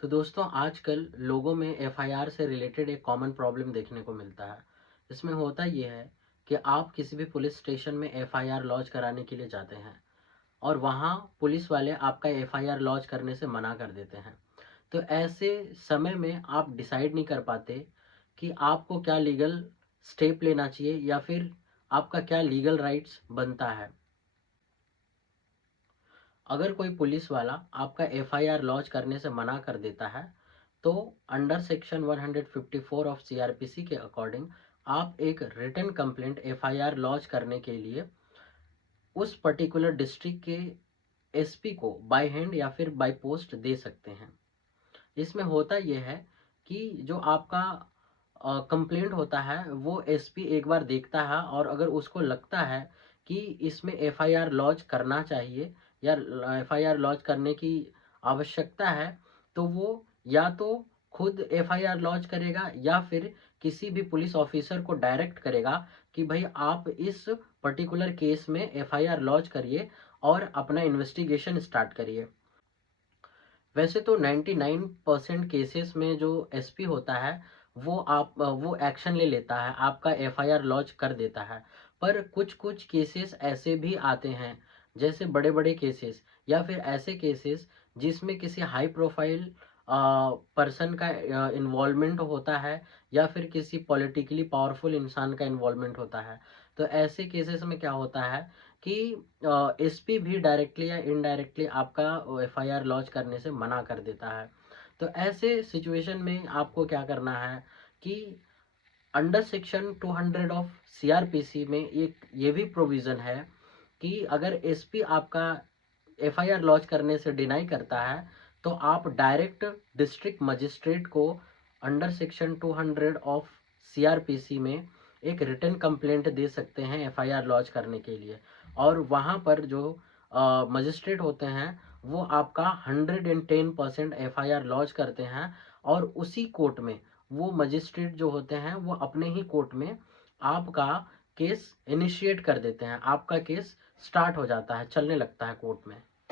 तो दोस्तों आजकल लोगों में एफआईआर से रिलेटेड एक कॉमन प्रॉब्लम देखने को मिलता है। इसमें होता ये है कि आप किसी भी पुलिस स्टेशन में एफआईआर लॉन्च कराने के लिए जाते हैं और वहाँ पुलिस वाले आपका एफआईआर लॉन्च करने से मना कर देते हैं। तो ऐसे समय में आप डिसाइड नहीं कर पाते कि आपको क्या लीगल स्टेप लेना चाहिए या फिर आपका क्या लीगल राइट्स बनता है। अगर कोई पुलिस वाला आपका एफआईआर लॉन्च करने से मना कर देता है तो अंडर सेक्शन 154 ऑफ सीआरपीसी के अकॉर्डिंग आप एक रिटन कंप्लेंट एफआईआर लॉन्च करने के लिए उस पर्टिकुलर डिस्ट्रिक्ट के एसपी को बाय हैंड या फिर बाय पोस्ट दे सकते हैं। इसमें होता यह है कि जो आपका कंप्लेंट होता है वो एसपी एक बार देखता है और अगर उसको लगता है कि इसमें एफआईआर लॉन्च करना चाहिए या एफआईआर लॉन्च करने की आवश्यकता है तो वो या तो खुद एफआईआर लॉन्च करेगा या फिर किसी भी पुलिस ऑफिसर को डायरेक्ट करेगा कि भाई आप इस पर्टिकुलर केस में एफआईआर लॉन्च करिए और अपना इन्वेस्टिगेशन स्टार्ट करिए। वैसे तो 99% केसेस में जो एसपी होता है वो एक्शन ले लेता है, आपका एफआईआर लॉन्च कर देता है। पर कुछ कुछ केसेस ऐसे भी आते हैं, जैसे बड़े बड़े केसेस या फिर ऐसे केसेस जिसमें किसी हाई प्रोफाइल पर्सन का इन्वॉल्वमेंट होता है या फिर किसी पॉलिटिकली पावरफुल इंसान का इन्वॉल्वमेंट होता है। तो ऐसे केसेस में क्या होता है कि एसपी भी डायरेक्टली या इनडायरेक्टली आपका एफआईआर लॉन्च करने से मना कर देता है। तो ऐसे सिचुएशन में आपको क्या करना है कि अंडर सेक्शन 200 ऑफ सीआरपीसी में एक ये भी प्रोविज़न है कि अगर एसपी आपका एफआईआर लॉन्च करने से डिनाई करता है तो आप डायरेक्ट डिस्ट्रिक्ट मजिस्ट्रेट को अंडर सेक्शन 200 ऑफ सीआरपीसी में एक रिटन कंप्लेंट दे सकते हैं एफआईआर लॉन्च करने के लिए। और वहाँ पर जो मजिस्ट्रेट होते हैं वो आपका 110% एफआईआर लॉन्च करते हैं और उसी कोर्ट में वो मजिस्ट्रेट जो होते हैं वो अपने ही कोर्ट में आपका केस इनिशिएट कर देते हैं, आपका केस स्टार्ट हो जाता है, चलने लगता है कोर्ट में।